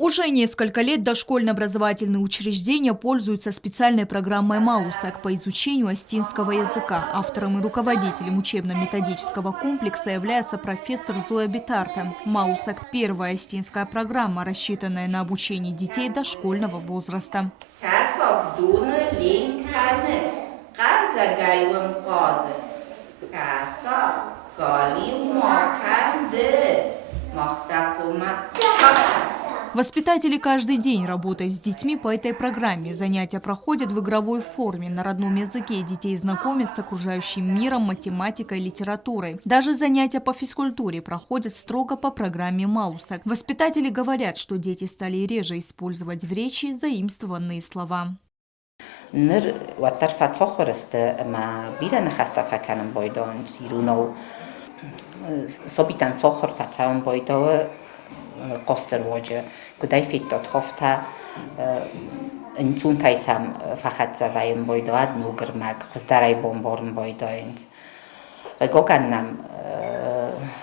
Уже несколько лет дошкольно-образовательные учреждения пользуются специальной программой «Малусек» по изучению остинского языка. Автором и руководителем учебно-методического комплекса является профессор Зоя Битарте. «Малусек» – первая остинская программа, рассчитанная на обучение детей дошкольного возраста. Воспитатели каждый день работают с детьми по этой программе. Занятия проходят в игровой форме. На родном языке детей знакомят с окружающим миром, математикой, литературой. Даже занятия по физкультуре проходят строго по программе «Малусек». Воспитатели говорят, что дети стали реже использовать в речи заимствованные слова. Koster воже, куда фиттот хофта инцун тайсам фахатса ваим бойдоад нугермак, хоздарай бомборн бойдоинд. Гоганнам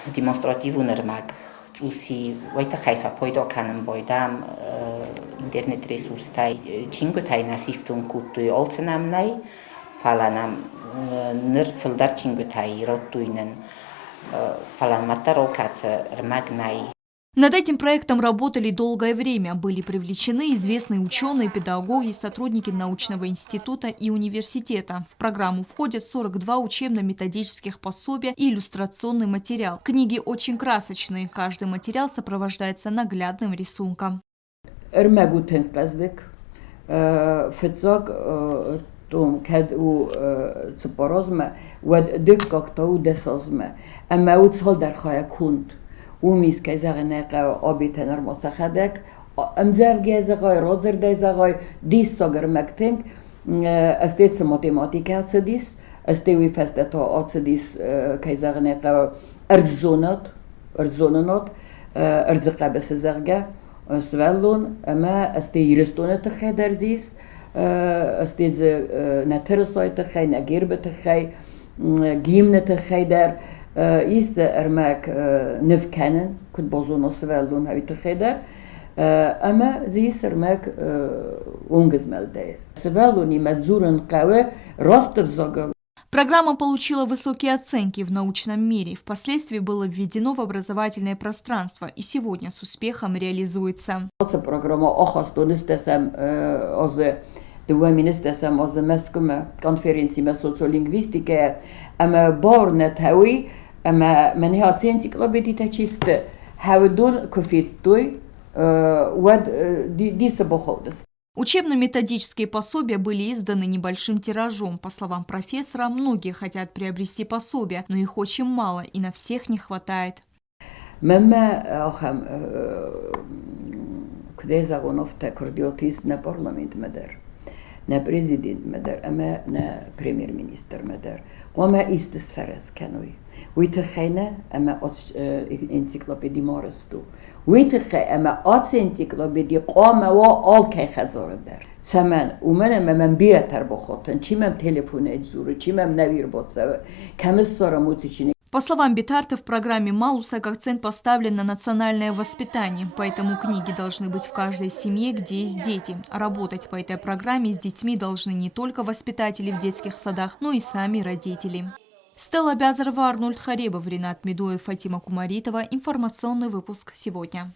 демонстративунермак, уси вайта хайфа пойдо канам бойдам интернет ресурстай чингутай насифтун куттуй олценамнай, фаланам нер филдар чингутай роттуйнен фалан маттаролкаца рмагнай. Над этим проектом работали долгое время. Были привлечены известные ученые, педагоги, сотрудники научного института и университета. В программу входят 42 учебно-методических пособия и иллюстрационный материал. Книги очень красочные. Каждый материал сопровождается наглядным рисунком. توم كاد او تسپارازمه و دکاکتا او دسازمه اما او تسال در خواهی کند او میز که زغ نقه آبی تنر مسخدک امزاف گیزغای رادر دیزغای دیس ساگر مکتنگ استیت ماتماتیک هات دیس استوی فستتا آت دیس که زغ نقه ارزونات ارزقه بس زغگه سوالون اما استی یرستونه تخی در دیس استیز نترسای تخی نگیر بتخی گیم نتخی در ایست ارمک نفکنن کد بازون سوالون هایی تخی در اما زیست ارمک اونگزملده سوالونی مدزورن قوه راست زاگل. Программа получила высокие оценки в научном мире. Впоследствии было введено в образовательное пространство и сегодня с успехом реализуется. Программа دوامین استسام از مسکوم کنفرانسی ما سوسیولینگویستیکه اما بارنت هوی اما منی هاتین انسیکلوپدی تچیست هودون کفیتوی ود دیس بخودست. Учебно-методические пособия были изданы небольшим тиражом. По словам профессора, многие хотят приобрести пособия, но их очень мало и на всех не хватает. نه پرزیدنت مدر اما نه پریمیر مینیستر مدر و اما استسفرز کنوی ویتخینه اما انسیکلوپدی مارستو ویتخی اما آت انسیکلوپدی قام و آل کی خزار در سمن من بیرتر بخوتن چی من تلفن اجزوره چی من نویر بود سو کمستارم موتیچینه. По словам Битарте, в программе «Малусек» акцент поставлен на национальное воспитание, поэтому книги должны быть в каждой семье, где есть дети. А работать по этой программе с детьми должны не только воспитатели в детских садах, но и сами родители. Стелла Бязарова, Арнольд Харебов, Ринат Медоев, Фатима Кумаритова. Информационный выпуск сегодня.